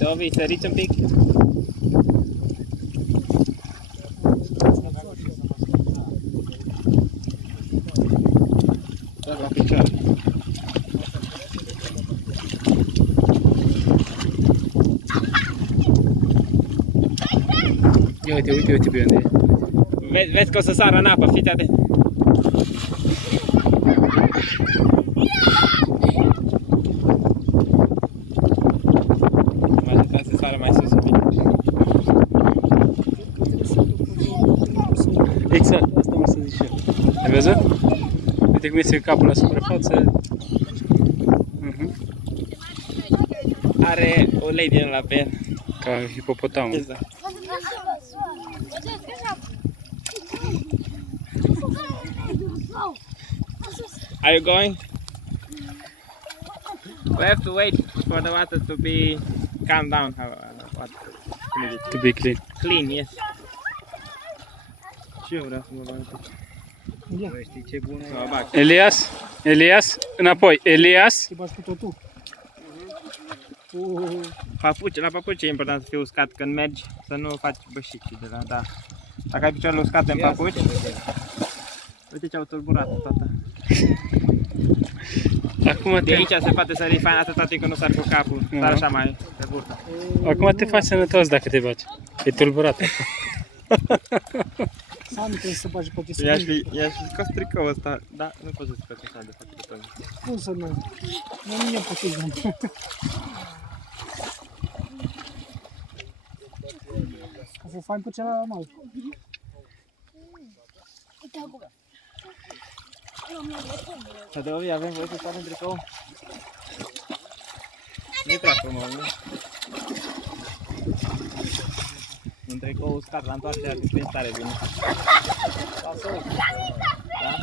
Dovi, săriți un pic. La picioare. Ia uite, uite, uite pe unde e. Vezi că o să sară în apă, fiți atent. Mă ajută să sară mai sus un pic. Exact, asta mă să zic și eu. Ai văzut? Uite cum este capul la suprafață. Are ulei din ăla pe el. Ca hipopotamul. Exact. Are you going? We have to wait for the water to be calm down. To be clean. Clean, yes. Și eu vreau să mă bag. Băi, știi ce bună Să mă bag. Elias, Elias, înapoi. Elias. te bagi cu totul. Papuci, la papuci e important să fie uscat când mergi, să nu faci bășici de la, da. Dacă ai picioarele uscate în papuci, uite ce au tulburat toată. Acum De te, aici se poate sări fain atâta timp când nu sar cu capul, dar așa mai pe burtă. acum te faci sănătos dacă te bagi. E tulburat. Sami trebuie să bagi pe chestia. I-aș fi scos tricoul ăsta, da, nu pot să scoți așa de fapt de tot. Cum să nu? Nu mi-e posibil. A fost fain pe celălalt mal. Să de ovi, avem voie să scoatem tricou? Nu-i prea frumos, nu? Un tricou uscat la întoarcere ar fi prins tare bine. Da?